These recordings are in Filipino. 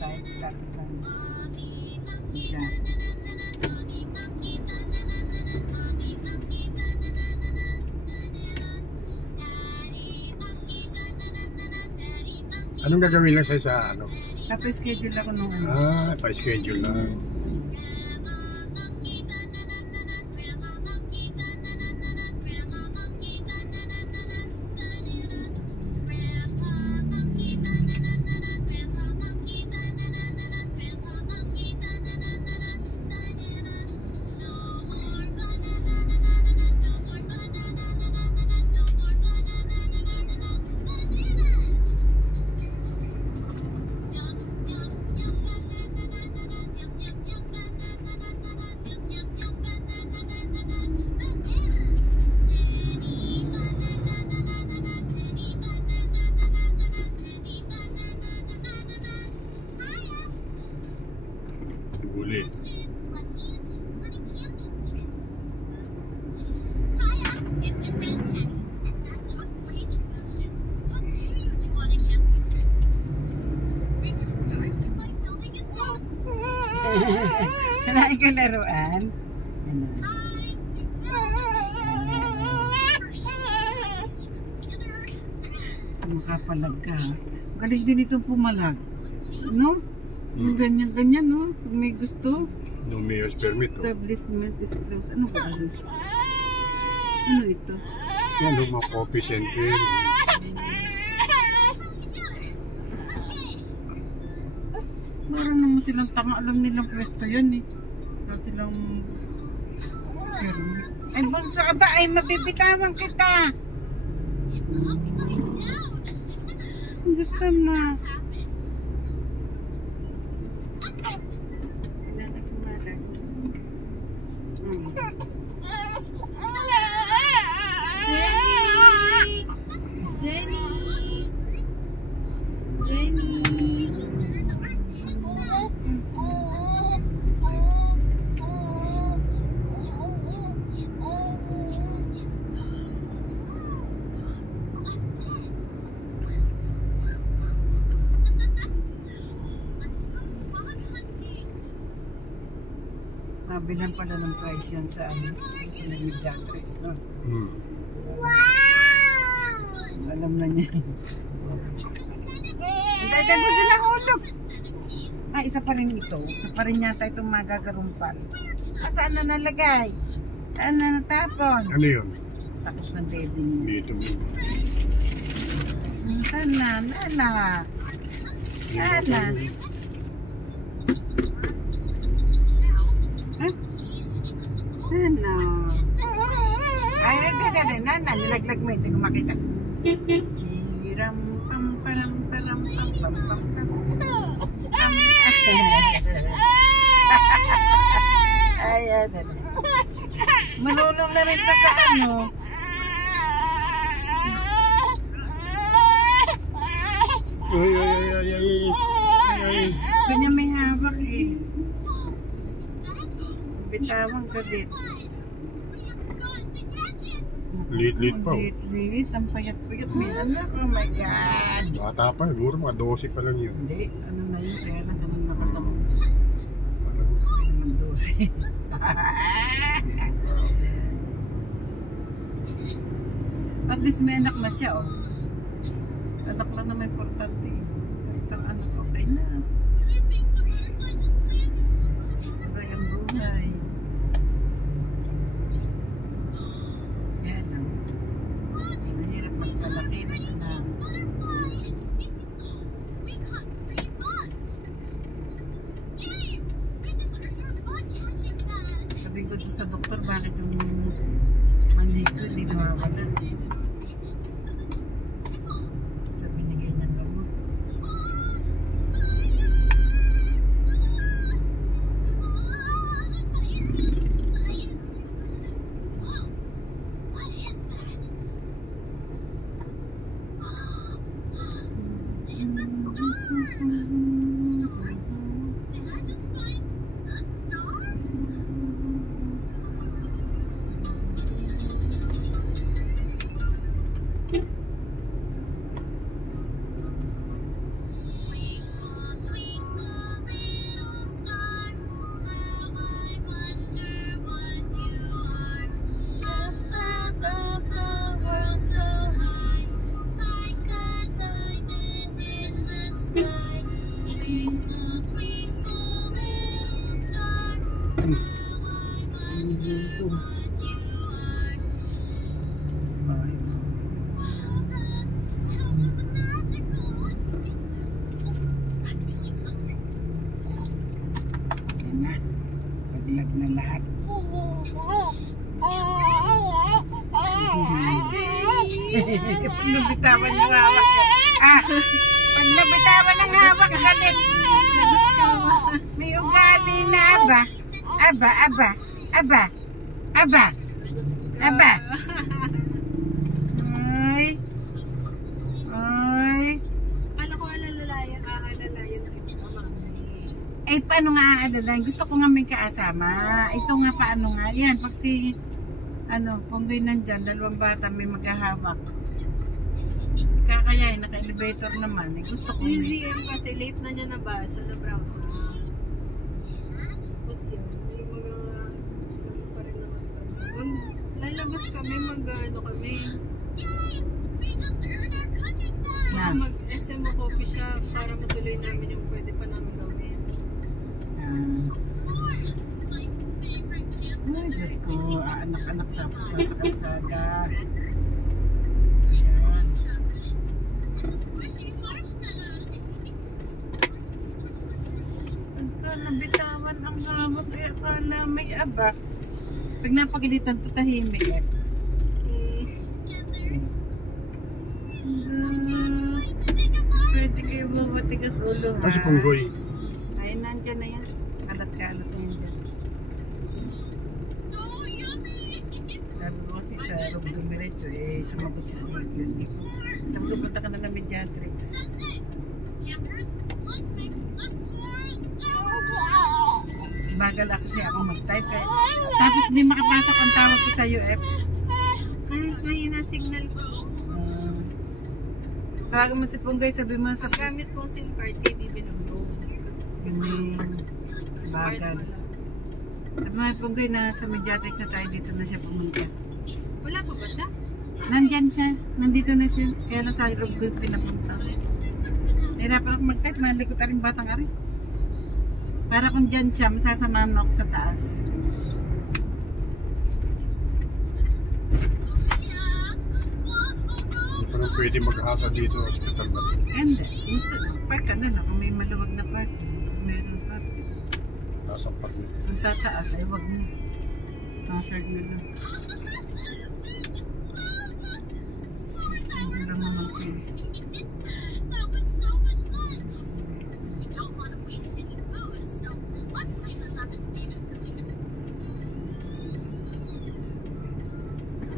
tayo. Tapos tayo. Diyan. Anong gagawin lang sa'yo sa ano? Napa-schedule ako nung ano. Pa-schedule lang. Uli. Kailangan ko laruan. Ano? Makapalag ka. Galing din itong pumalag. No? Yung ganyan-ganyan, no? Kung may gusto. No mayor's permit. Establishment is closed. Ano ba ito? Ano ito? Yan, mga coffee center. Parang naman silang tanga. Alam nilang pwesto yan eh. Wala silang permit. Ay, bunso ka ba? Ay, mabibitawan kita. Gusto mo. Nabilan pala ng price yan sa ano, sa Mediatrix, no? Wow! Alam na niya. Dahil mo sila hulog. Ah, isa pa rin ito. Isa pa rin yata itong magagarumpal. Ah, saan na nalagay? Saan na natapon? Ano yun? Takot ng baby niya. Dito. Saan na? Nana? Nana? Ano? Ay, nana, nilaglag mo, hindi ko makita. Chiram, pam, param, param, pam, pam, pam, pam. Ayan, marunong na rin pa sa ano. Ay. Kanya may hawak eh. Bitawang kabit. Lit pa. Lit. Ang payat-payat. May anak. Oh my God. Bata pa. Siguro mga 12 pa lang yun. Hindi. Ano na yun? Kaya lang ganun nakatama. Parang 12. At least may anak na siya, oh. Anak lang na may importante. Isang anak, okay na. Sabay ang buhay. Yan lang. Mahirap magpalaki na anak. Sabi ko sa doktor, bakit yung manhid ko hindi nawawala? Yan na. Paglag na lahat. Pag nabitawan yung hawak ka. Pag nabitawan ang hawak ka din. May ugali na aba. Aba. Ay. Akala ko alalayan. Eh, paano nga aadalayan? Gusto ko nga may kaasama. Ito nga, paano nga? Yan, pag si, kung may nandyan, dalawang bata may maghahawak. Kakayain, naka-elevator naman. Eh, gusto ko Si may... ZM kasi late na niya nabasa na brown. Tapos yun, yung mga ganun pa rin naman kami. Lalabas kami, kami. Mag-SM o coffee shop para matuloy namin yung pwede pa namin gawin. Ay, Diyos ko, anak-anak tapos na sa kalsada. Pagka nabitawan ang hawak, kaya akala may aba. Pag napagalitan, tutahimik eh. Pwede kayo mawatigas ulo ha. Kasi punggoy. Ay, nandyan na yan. Kalat-kalat na yan dyan. Sabi ko kasi sa Rob Dumiretso eh, sumagot sa Jake. Hindi ko. Sabi ko, punta ka na ng Mediatrix. Bagal kasi ako mag-type eh. Tapos hindi makapasok ang tawag ko sa UF. Ay, mahina signal ko. Tawag mo si Punggay, sabi mo sa... Gamit kong SIM card, TV binag-load. Kasi bagal. Sabi mo Punggay na sa Mediatrix na tayo, dito na siya pumunta. Wala pa ba siya? Nandyan siya. Nandito na siya. Kaya lang sa loob doon pinapunta. Nahirapan ako mag-type. Mahali ko taring batang ari. Para kung dyan siya, masasamahan ako sa taas. Hindi pa nang pwede mag-asa dito sa hospital na. Hindi. Park ka na lang kung may maluwag na park. Meron park. Taas ang park nito. Kung tataas ay wag mo. Hazard na lang. Hindi lang naman kayo.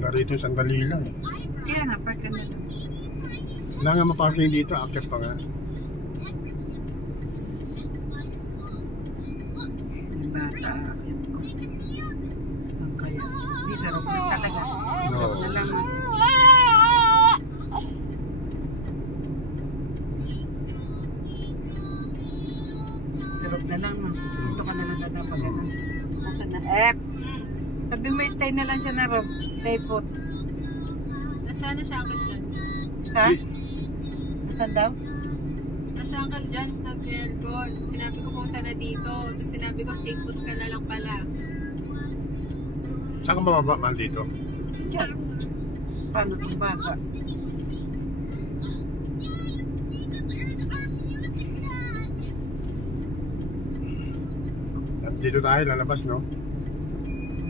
Narito sandali lang eh. Kaya nga, park ka na lang. Wala nga maparking dito, akit pa nga. Bata. Saan kaya? Hindi, sa rock lang talaga. No. Rock na lang. Sa rock na lang. Dito ka na lang dapat na. Nasaan na? Sabi mo, stay na lang siya na rock. Stay put. Nasaan na siya, Uncle Jans? Sa? Nasaan daw? Nasa Uncle Jans nag-aircon. Sinabi ko punta na dito. Tapos sinabi ko stay put ka na lang pala. Saan ka mababa man dito? Diyan. Paano itong bata? Dito tayo, lalabas no?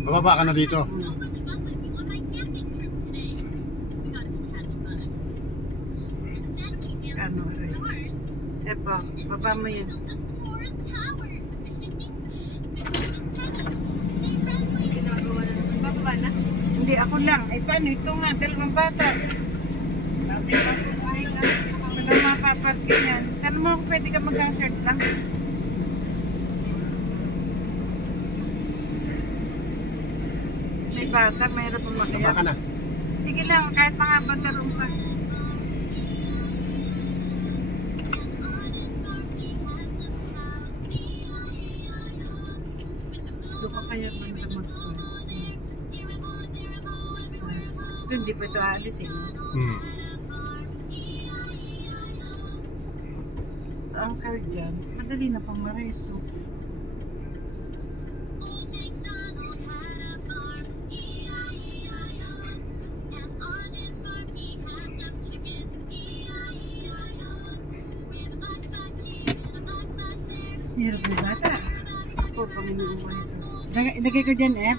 Bababa ka na dito. Ano rin? Epo, baba mo yun. Ginagawa na naman. Bababa na? Hindi, ako lang. Ay, paano? Ito nga, dalawang bata. Sabi ba? Ay, Wala mapaparkin yan. Tanong mo kung pwede ka mag-hazard lang. May bata, mayroon pong Baba ka makaya. na. Sige lang, kahit mga bandarong pa. Doon ka kaya banda mag-call. Doon, di pa ito aalis eh. sa Uncle John's. Madali na pang Mareto. Hirap na bata. Ako, Panginoon ko Jesus. Ilagay ko dyan, eh.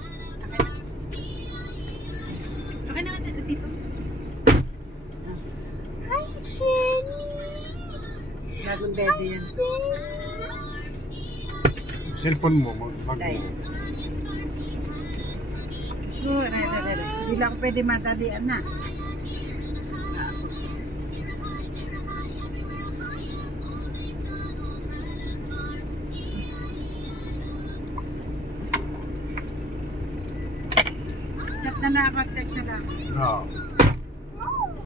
Okay na ka dito. Hi, Jenny! Bagong bebe yan. Cellphone mo, Dahil. Hindi lang ako pwede matalian na. Chat na ako at text na lang. Oo.